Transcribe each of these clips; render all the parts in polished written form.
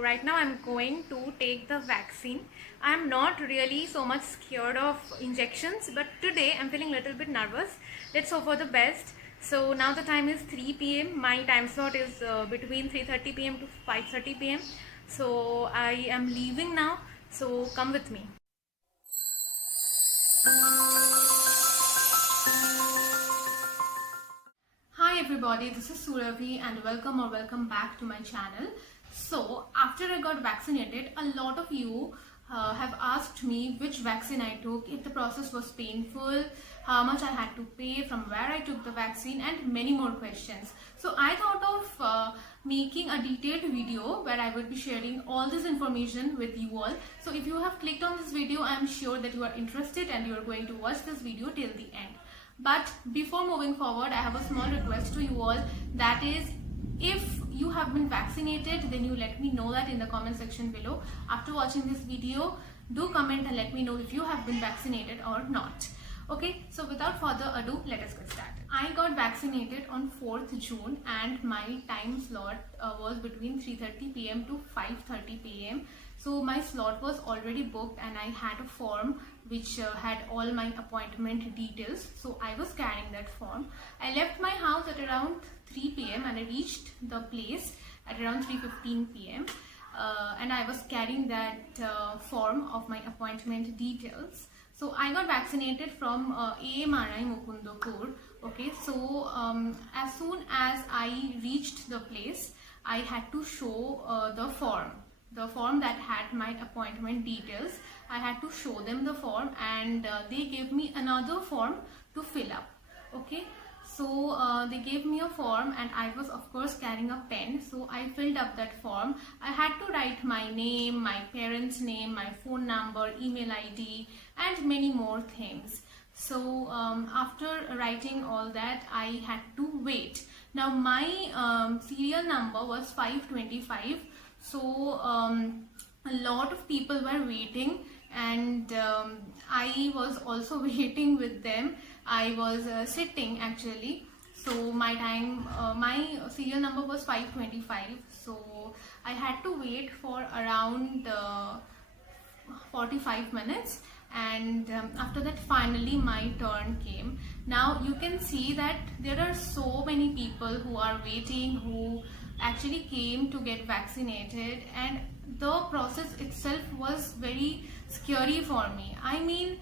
Right now I'm going to take the vaccine. I'm not really so much scared of injections, but today I'm feeling a little bit nervous. Let's hope for the best. So now the time is 3 p.m. My time slot is between 3:30 p.m. to 5:30 p.m. So I am leaving now. So come with me. Hi everybody, this is Surabhi and welcome back to my channel. So after I got vaccinated, a lot of you have asked me which vaccine I took, if the process was painful, how much I had to pay, from where I took the vaccine, and many more questions. So I thought of making a detailed video where I would be sharing all this information with you all. So if you have clicked on this video, I am sure that you are interested and you are going to watch this video till the end. But before moving forward, I have a small request to you all, that is, if you have been vaccinated, then you let me know that in the comment section below. After watching this video, do comment and let me know if you have been vaccinated or not. Okay, so without further ado, let us get started. I got vaccinated on 4th June and my time slot was between 3:30 p.m. to 5:30 p.m. So my slot was already booked and I had a form which had all my appointment details. So I was carrying that form. I left my house at around 3 p.m. and I reached the place at around 3:15 p.m. And I was carrying that form of my appointment details. So I got vaccinated from AMRI Mukundapur. Okay, so as soon as I reached the place, I had to show the form that had my appointment details. I had to show them the form and they gave me another form to fill up. Okay, so they gave me a form and I was of course carrying a pen, so I filled up that form. I had to write my name, my parents' name, my phone number, email ID, and many more things. So after writing all that, I had to wait. Now my serial number was 525. So a lot of people were waiting and I was also waiting with them. I was sitting actually. So my serial number was 525. So I had to wait for around 45 minutes and after that finally my turn came. Now you can see that there are so many people who are waiting, who actually came to get vaccinated, and the process itself was very scary for me. I mean,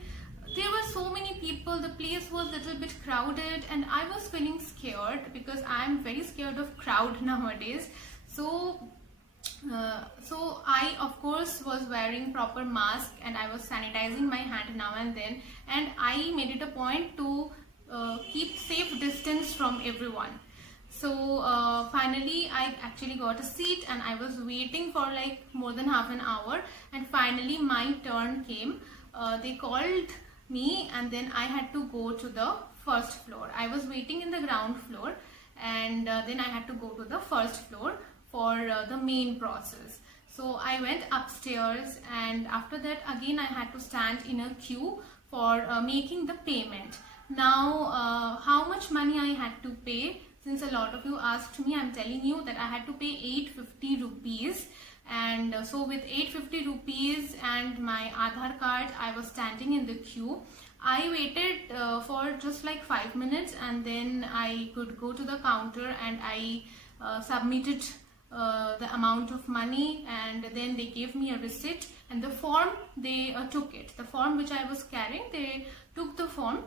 there were so many people, the place was a little bit crowded and I was feeling scared because I'm very scared of crowd nowadays. So I of course was wearing proper mask and I was sanitizing my hand now and then, and I made it a point to keep safe distance from everyone. So finally I actually got a seat and I was waiting for like more than half an hour, and finally my turn came. They called me and then I had to go to the first floor. I was waiting in the ground floor and then I had to go to the first floor for the main process. So I went upstairs and after that again I had to stand in a queue for making the payment. Now how much money I had to pay, since a lot of you asked me, I'm telling you that I had to pay 850 rupees. And so with 850 rupees and my Aadhaar card, I was standing in the queue. I waited for just like 5 minutes and then I could go to the counter and I submitted the amount of money, and then they gave me a receipt and the form, they took it. The form which I was carrying, they took the form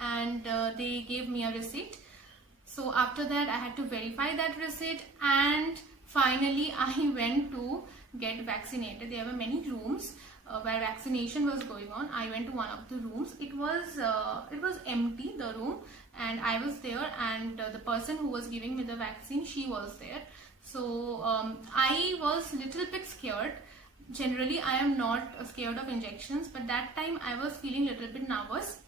and they gave me a receipt. So after that I had to verify that receipt and finally I went to get vaccinated. There were many rooms where vaccination was going on. I went to one of the rooms. It was empty, the room, and I was there, and the person who was giving me the vaccine, she was there. So I was little bit scared. Generally I am not scared of injections, but that time I was feeling little bit nervous.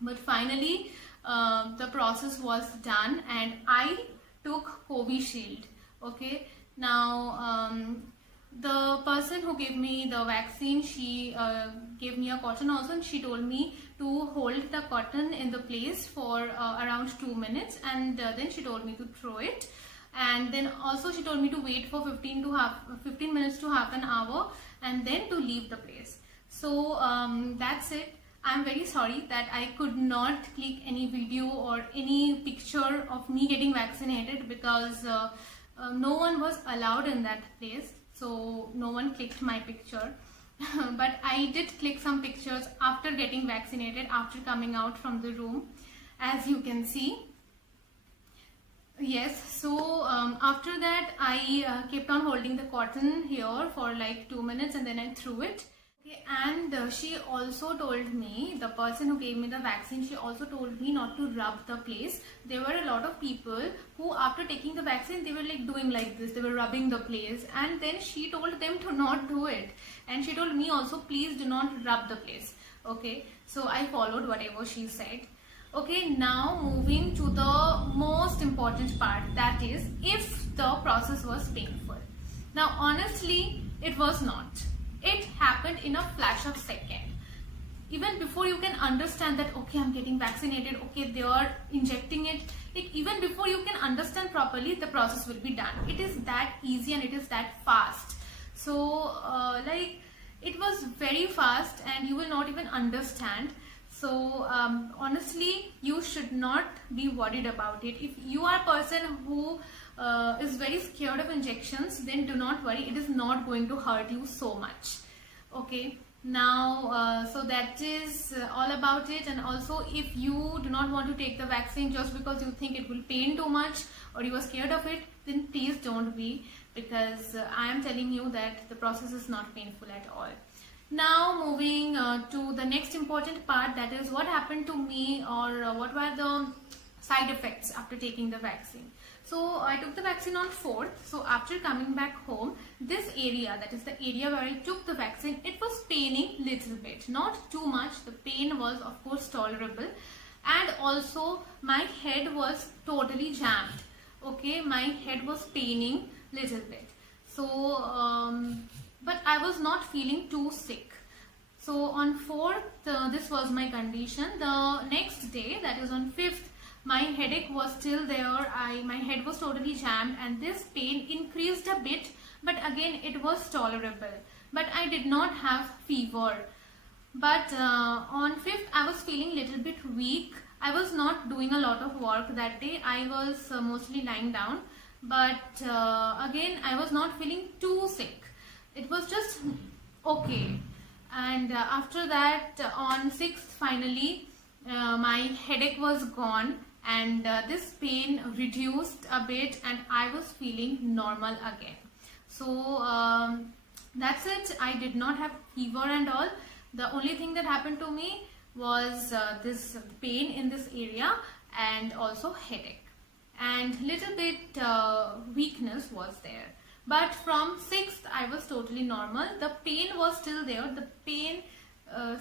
But finally the process was done and I took Covishield. Okay, now the person who gave me the vaccine, she gave me a cotton also, and she told me to hold the cotton in the place for around 2 minutes, and then she told me to throw it. and then also she told me to wait for 15 minutes to half an hour and then to leave the place. So that's it. I'm very sorry that I could not click any video or any picture of me getting vaccinated because no one was allowed in that place, so no one clicked my picture. But I did click some pictures after getting vaccinated, after coming out from the room, as you can see. Yes, so after that I kept on holding the cotton here for like 2 minutes and then I threw it. Okay, and she also told me, the person who gave me the vaccine, she also told me not to rub the place. There were a lot of people who after taking the vaccine, they were like doing like this, they were rubbing the place, and then she told them to not do it. And she told me also, please do not rub the place. Okay, so I followed whatever she said. Okay, now moving to the most important part, that is if the process was painful. Now honestly, it was not. It happened in a flash of second. Even before you can understand that, okay, I'm getting vaccinated, okay, they are injecting it, even before you can understand properly, the process will be done. It is that easy and it is that fast. So like it was very fast and you will not even understand. So honestly, you should not be worried about it. If you are a person who is very scared of injections, then do not worry, it is not going to hurt you so much. Okay, now so that is all about it. And also, if you do not want to take the vaccine just because you think it will pain too much or you are scared of it, then please don't be, because I am telling you that the process is not painful at all. Now moving to the next important part, that is what happened to me, or what were the side effects after taking the vaccine. So I took the vaccine on 4th. So after coming back home, this area, that is the area where I took the vaccine, it was paining little bit, not too much. The pain was of course tolerable, and also my head was totally jammed. Okay, my head was paining little bit. So but I was not feeling too sick. So on 4th, this was my condition. The next day, that is on 5th, my headache was still there. My head was totally jammed and this pain increased a bit, but again it was tolerable. But I did not have fever. But on 5th, I was feeling little bit weak. I was not doing a lot of work that day. I was mostly lying down. But again, I was not feeling too sick. It was just okay. And after that, on 6th, finally, my headache was gone and this pain reduced a bit and I was feeling normal again. So that's it. I did not have fever and all. The only thing that happened to me was this pain in this area and also headache, and little bit weakness was there. But from 6th, I was totally normal. The pain was still there. The pain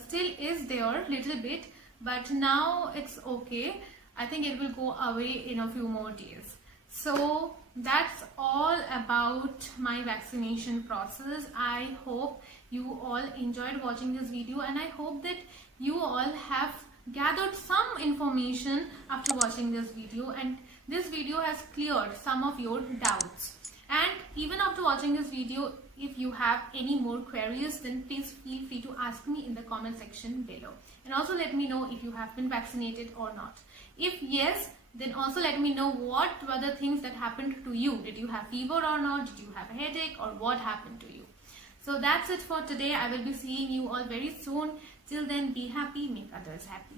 still is there little bit, but now it's okay. I think it will go away in a few more days. So that's all about my vaccination process. I hope you all enjoyed watching this video, and I hope that you all have gathered some information after watching this video, and this video has cleared some of your doubts. And even after watching this video, if you have any more queries, then please feel free to ask me in the comment section below. And also let me know if you have been vaccinated or not. If yes, then also let me know what were the things that happened to you. Did you have fever or not? Did you have a headache, or what happened to you? So that's it for today. I will be seeing you all very soon. Till then, be happy, make others happy.